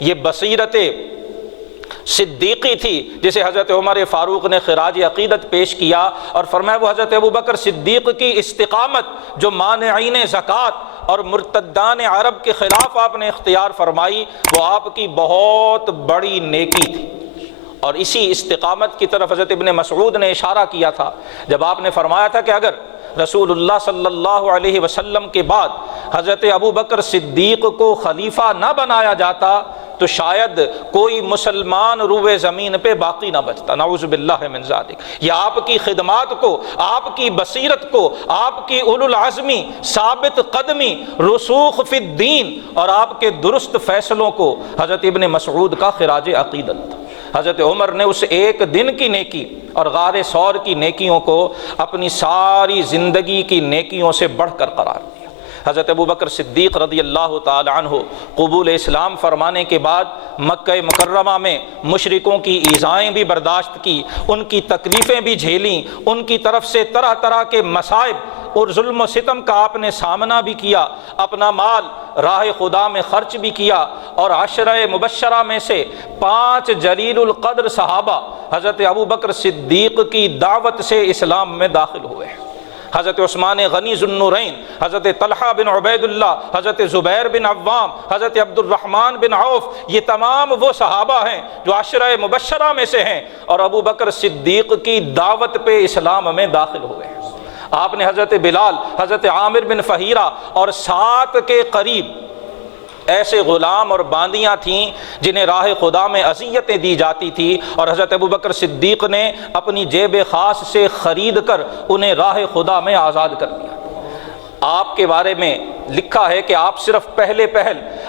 یہ بصیرت صدیقی تھی جسے حضرت عمر فاروق نے خراج عقیدت پیش کیا، اور فرمایا وہ حضرت ابوبکر صدیق کی استقامت جو مانعین زکوٰۃ اور مرتدان عرب کے خلاف آپ نے اختیار فرمائی، وہ آپ کی بہت بڑی نیکی تھی۔ اور اسی استقامت کی طرف حضرت ابن مسعود نے اشارہ کیا تھا جب آپ نے فرمایا تھا کہ اگر رسول اللہ صلی اللہ علیہ وسلم کے بعد حضرت ابوبکر صدیق کو خلیفہ نہ بنایا جاتا تو شاید کوئی مسلمان روئے زمین پہ باقی نہ بچتا، نعوذ باللہ من ذالک۔ یہ آپ کی خدمات کو، آپ کی بصیرت کو، آپ کی اولو العزمی، ثابت قدمی، رسوخ فی الدین اور آپ کے درست فیصلوں کو حضرت ابن مسعود کا خراج عقیدت تھا۔ حضرت عمر نے اس ایک دن کی نیکی اور غار ثور کی نیکیوں کو اپنی ساری زندگی کی نیکیوں سے بڑھ کر قرار دیا۔ حضرت ابوبکر صدیق رضی اللہ تعالی عنہ قبول اسلام فرمانے کے بعد مکہ مکرمہ میں مشرکوں کی ایذائیں بھی برداشت کی، ان کی تکلیفیں بھی جھیلیں، ان کی طرف سے طرح طرح کے مصائب اور ظلم و ستم کا آپ نے سامنا بھی کیا، اپنا مال راہ خدا میں خرچ بھی کیا، اور عشرہ مبشرہ میں سے 5 جلیل القدر صحابہ حضرت ابوبکر صدیق کی دعوت سے اسلام میں داخل ہوئے۔ حضرت عثمان غنی ذو النورین، حضرت طلحہ بن عبید اللہ، حضرت زبیر بن عوام، حضرت عبد الرحمن بن عوف، یہ تمام وہ صحابہ ہیں جو عشرہ مبشرہ میں سے ہیں اور ابوبکر صدیق کی دعوت پہ اسلام میں داخل ہوئے ہیں۔ آپ نے حضرت بلال، حضرت عامر بن فہیرہ اور 7 کے قریب ایسے غلام اور باندیاں تھیں جنہیں راہ خدا میں اذیتیں دی جاتی تھی، اور حضرت ابوبکر صدیق نے اپنی جیب خاص سے خرید کر انہیں راہ خدا میں آزاد کر دیا۔ آپ کے بارے میں لکھا ہے کہ آپ صرف پہلے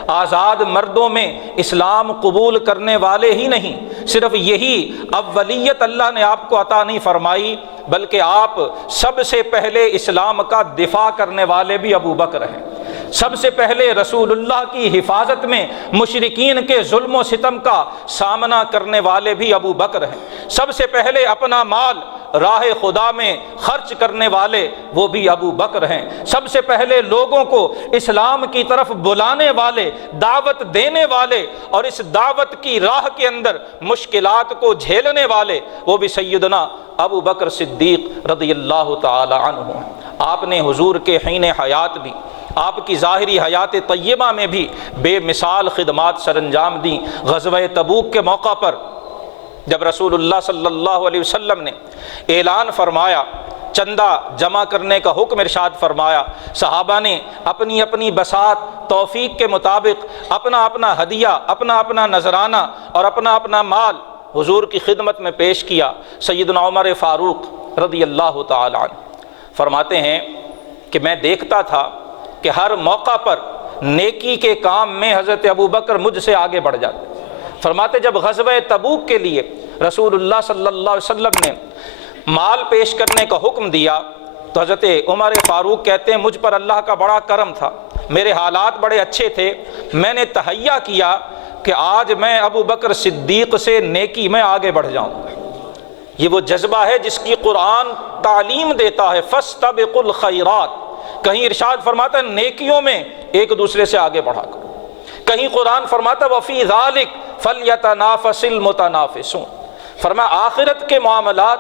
آزاد مردوں میں اسلام قبول کرنے والے ہی نہیں، صرف یہی اولیت اللہ نے آپ کو عطا نہیں فرمائی، بلکہ آپ سب سے پہلے اسلام کا دفاع کرنے والے بھی ابوبکر ہیں۔ سب سے پہلے رسول اللہ کی حفاظت میں مشرکین کے ظلم و ستم کا سامنا کرنے والے بھی ابوبکر ہیں۔ سب سے پہلے اپنا مال راہ خدا میں خرچ کرنے والے وہ بھی ابوبکر ہیں۔ سب سے پہلے لوگوں کو اسلام کی طرف بلانے والے، دعوت دینے والے اور اس دعوت کی راہ کے اندر مشکلات کو جھیلنے والے وہ بھی سیدنا ابوبکر صدیق رضی اللہ تعالی عنہ۔ آپ نے حضور کے حین حیات بھی، آپ کی ظاہری حیات طیبہ میں بھی بے مثال خدمات سر انجام دیں۔ غزوہ تبوک کے موقع پر جب رسول اللہ صلی اللہ علیہ وسلم نے اعلان فرمایا، چندہ جمع کرنے کا حکم ارشاد فرمایا، صحابہ نے اپنی اپنی بساط توفیق کے مطابق اپنا اپنا ہدیہ، اپنا اپنا نذرانہ اور اپنا اپنا مال حضور کی خدمت میں پیش کیا۔ سیدنا عمر فاروق رضی اللہ تعالی عنہ فرماتے ہیں کہ میں دیکھتا تھا کہ ہر موقع پر نیکی کے کام میں حضرت ابوبکر مجھ سے آگے بڑھ جاتے۔ فرماتے جب غزوہ تبوک کے لیے رسول اللہ صلی اللہ علیہ وسلم نے مال پیش کرنے کا حکم دیا تو حضرت عمر فاروق کہتے ہیں مجھ پر اللہ کا بڑا کرم تھا، میرے حالات بڑے اچھے تھے، میں نے تہیہ کیا کہ آج میں ابوبکر صدیق سے نیکی میں آگے بڑھ جاؤں گا۔ یہ وہ جذبہ ہے جس کی قرآن تعلیم دیتا ہے، فاستبقوا الخیرات۔ کہیں ارشاد فرماتا ہے نیکیوں میں ایک دوسرے سے آگے بڑھا کرو، کہیں قرآن فرماتا ہے وفی ذالک فلیتنافس المتنافسون۔ فرمایا آخرت کے معاملات،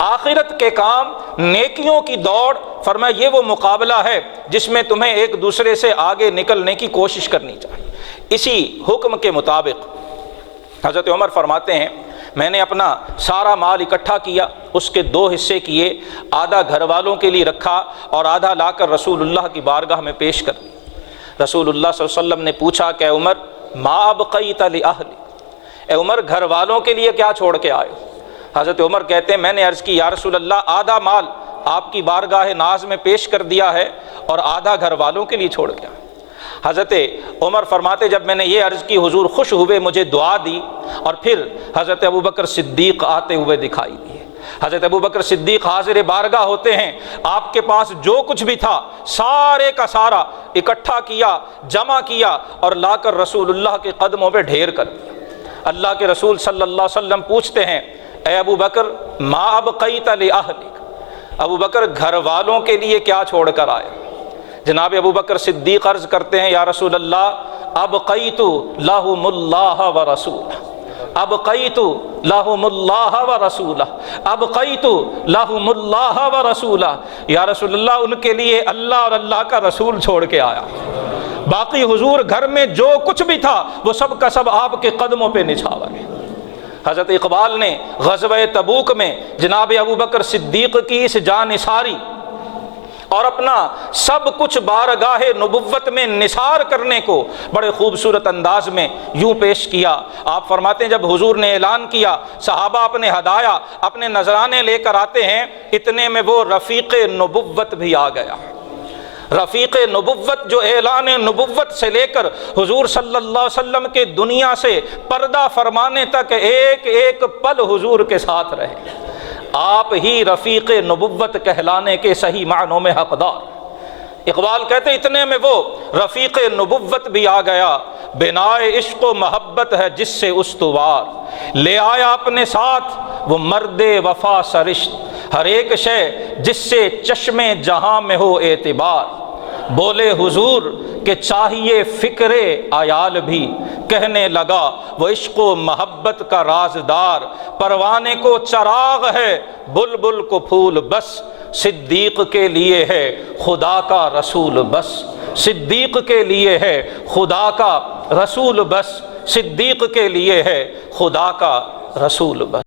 آخرت کے کام، نیکیوں کی دوڑ، فرمایا یہ وہ مقابلہ ہے جس میں تمہیں ایک دوسرے سے آگے نکلنے کی کوشش کرنی چاہیے۔ اسی حکم کے مطابق حضرت عمر فرماتے ہیں میں نے اپنا سارا مال اکٹھا کیا، اس کے 2 حصے کیے، آدھا گھر والوں کے لیے رکھا اور آدھا لا کر رسول اللہ کی بارگاہ میں پیش کر دیا۔ رسول اللہ صلی اللہ علیہ وسلم نے پوچھا کہ اے عمر ما ابقیت لأہلک، اے عمر گھر والوں کے لیے کیا چھوڑ کے آئے ہو؟ حضرت عمر کہتے ہیں میں نے عرض کی یا رسول اللہ آدھا مال آپ کی بارگاہ ناز میں پیش کر دیا ہے اور آدھا گھر والوں کے لیے چھوڑ کے آئے۔ حضرت عمر فرماتے جب میں نے یہ عرض کی حضور خوش ہوئے، مجھے دعا دی اور پھر حضرت ابوبکر صدیق آتے ہوئے دکھائی دیے۔ حضرت ابوبکر صدیق حاضر بارگاہ ہوتے ہیں، آپ کے پاس جو کچھ بھی تھا سارے کا سارا اکٹھا کیا، جمع کیا اور لا کر رسول اللہ کے قدموں پہ ڈھیر کر دیا۔ اللہ کے رسول صلی اللہ علیہ وسلم پوچھتے ہیں اے ابوبکر ما ابقیت لأہلک، ابوبکر گھر والوں کے لیے کیا چھوڑ کر آئے؟ جناب ابوبکر صدیق عرض کرتے ہیں یا رسول اللہ ابقیت لہم اللہ ورسولہ، ابقیت لہم اللہ ورسولہ، ابقیت لہم اللہ ورسولہ۔ یا رسول اللہ، ان کے لیے اللہ اور اللہ کا رسول چھوڑ کے آیا، باقی حضور گھر میں جو کچھ بھی تھا وہ سب کا سب آپ کے قدموں پہ نچھاور ہے۔ حضرت اقبال نے غزوہ تبوک میں جناب ابو بکر صدیق کی اس جانثاری اور اپنا سب کچھ بارگاہ نبوت میں نثار کرنے کو بڑے خوبصورت انداز میں یوں پیش کیا۔ آپ فرماتے ہیں جب حضور نے اعلان کیا، صحابہ اپنے ہدایا، اپنے نذرانے لے کر آتے ہیں، اتنے میں وہ رفیق نبوت بھی آ گیا۔ رفیق نبوت جو اعلان نبوت سے لے کر حضور صلی اللہ علیہ وسلم کے دنیا سے پردہ فرمانے تک ایک ایک پل حضور کے ساتھ رہے، آپ ہی رفیق نبوت کہلانے کے صحیح معنوں میں حقدار۔ اقبال کہتے اتنے میں وہ رفیق نبوت بھی آ گیا، بنائے عشق و محبت ہے جس سے استوار، لے آیا اپنے ساتھ وہ مرد وفا سرشت، ہر ایک شے جس سے چشم جہاں میں ہو اعتبار۔ بولے حضور کہ چاہیے فکر عیال بھی، کہنے لگا وہ عشق و محبت کا رازدار، پروانے کو چراغ ہے بلبل کو پھول بس، صدیق کے لیے ہے خدا کا رسول بس، صدیق کے لیے ہے خدا کا رسول بس، صدیق کے لیے ہے خدا کا رسول بس۔